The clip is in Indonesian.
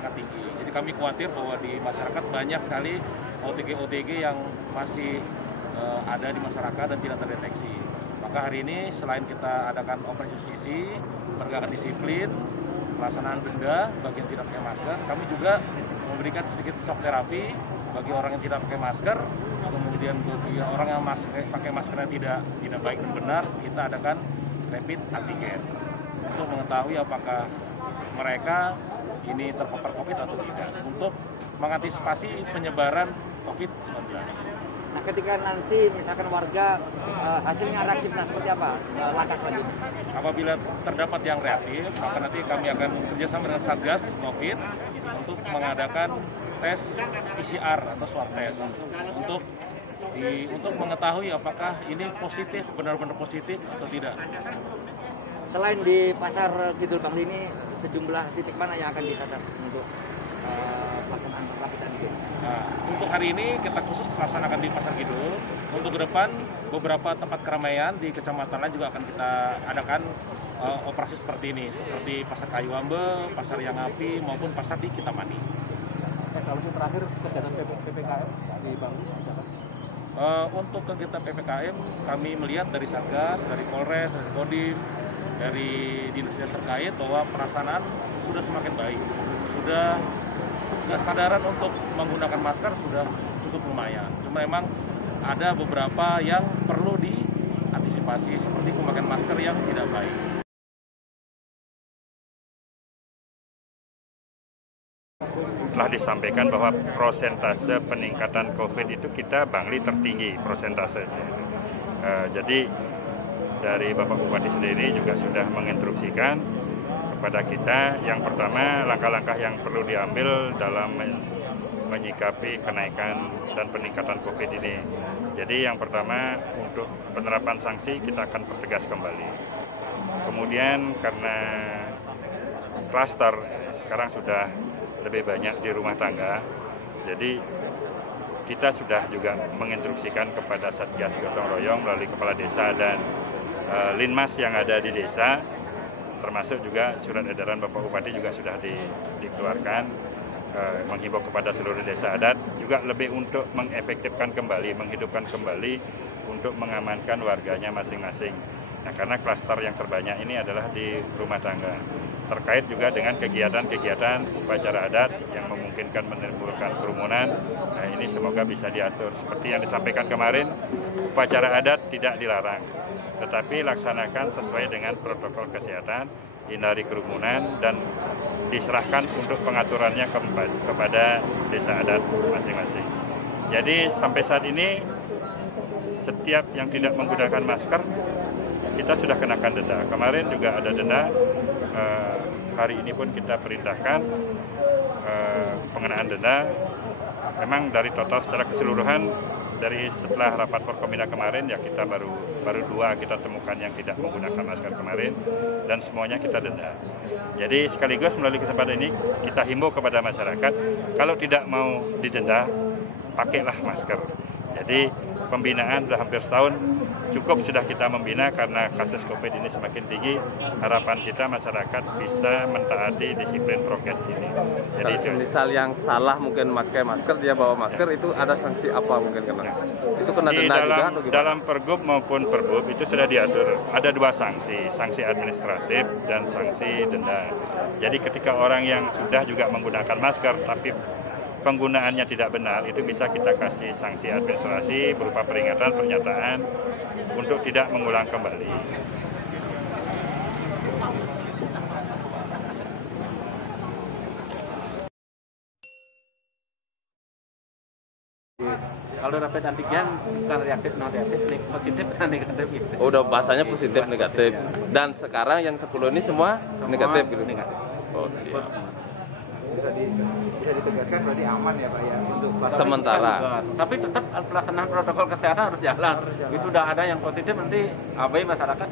sangat tinggi. Jadi kami khawatir bahwa di masyarakat banyak sekali OTG-OTG yang masih ada di masyarakat dan tidak terdeteksi. Maka hari ini selain kita adakan operasi justisi, penegakan disiplin, pelaksanaan denda bagi yang tidak pakai masker, kami juga memberikan sedikit shock terapi bagi orang yang tidak pakai masker, kemudian bagi orang yang pakai maskernya tidak baik dan benar, kita adakan rapid antigen untuk mengetahui apakah mereka ini terpapar COVID atau tidak, untuk mengantisipasi penyebaran COVID-19. Nah, ketika nanti misalkan warga hasilnya reaktif, nah seperti apa langkah selanjutnya? Apabila terdapat yang reaktif, maka nanti kami akan kerjasama dengan Satgas COVID untuk mengadakan tes PCR atau swab test untuk mengetahui apakah ini positif, benar-benar positif atau tidak. Selain di Pasar Kidul Bangli ini, sejumlah titik mana yang akan disasar untuk pelaksanaan rapid antigen? Nah, untuk hari ini kita khusus laksanakan di Pasar Kidul. Untuk ke depan beberapa tempat keramaian di kecamatan lain juga akan kita adakan operasi seperti ini, seperti Pasar Kayu Ambe, Pasar Yang Api maupun Pasar di Kitamani. Kalau itu terakhir kegiatan PPKM di Bangli. Untuk kegiatan PPKM kami melihat dari Satgas, dari Polres, dari Kodim, dari dinas-dinas terkait bahwa pelaksanaan sudah semakin baik, sudah kesadaran untuk menggunakan masker sudah cukup lumayan. Cuma memang ada beberapa yang perlu diantisipasi seperti pemakaian masker yang tidak baik. Telah disampaikan bahwa prosentase peningkatan COVID itu kita Bangli tertinggi prosentasenya. Jadi dari Bapak Bupati sendiri juga sudah menginstruksikan kepada kita, yang pertama langkah-langkah yang perlu diambil dalam menyikapi kenaikan dan peningkatan COVID ini. Jadi yang pertama untuk penerapan sanksi kita akan pertegas kembali. Kemudian karena klaster sekarang sudah lebih banyak di rumah tangga, jadi kita sudah juga menginstruksikan kepada Satgas Gotong Royong melalui Kepala Desa dan Linmas yang ada di desa, termasuk juga surat edaran Bapak Bupati juga sudah dikeluarkan, menghimbau kepada seluruh desa adat juga lebih untuk mengefektifkan kembali, menghidupkan kembali untuk mengamankan warganya masing-masing. Nah, karena klaster yang terbanyak ini adalah di rumah tangga, terkait juga dengan kegiatan-kegiatan upacara adat yang memungkinkan menimbulkan kerumunan. Nah, ini semoga bisa diatur. Seperti yang disampaikan kemarin, upacara adat tidak dilarang, tetapi laksanakan sesuai dengan protokol kesehatan, hindari kerumunan, dan diserahkan untuk pengaturannya kepada desa adat masing-masing. Jadi sampai saat ini, setiap yang tidak menggunakan masker, kita sudah kenakan denda. Kemarin juga ada denda, hari ini pun kita perintahkan pengenaan denda. Memang dari total secara keseluruhan, dari setelah rapat Forkominda kemarin ya kita baru 2 kita temukan yang tidak menggunakan masker kemarin, dan semuanya kita denda. Jadi sekaligus melalui kesempatan ini kita himbau kepada masyarakat, kalau tidak mau didenda, pakailah masker. Jadi pembinaan sudah hampir setahun, cukup sudah kita membina karena kasus COVID ini semakin tinggi. Harapan kita masyarakat bisa mentaati disiplin prokes ini. Jadi itu. Misal yang salah mungkin pakai masker, dia bawa masker, itu ada sanksi apa mungkin kena? Itu kena denda juga atau gimana? Dalam Pergub maupun Perbub itu sudah diatur. Ada 2 sanksi administratif dan sanksi denda. Jadi ketika orang yang sudah juga menggunakan masker tapi penggunaannya tidak benar, itu bisa kita kasih sanksi administrasi berupa peringatan, pernyataan untuk tidak mengulang kembali. Kalau rapid antigen bukan reaktif, non reaktif, positif dan negatif gitu. Oh, udah bahasanya positif negatif. Dan sekarang yang 10 ini semua negatif gitu. Negatif. Oh, siap. Bisa ditegaskan berarti aman ya Pak ya untuk Sementara. Tapi tetap pelaksanaan protokol kesehatan harus jalan. Itu udah ada yang positif, nanti abai masyarakat.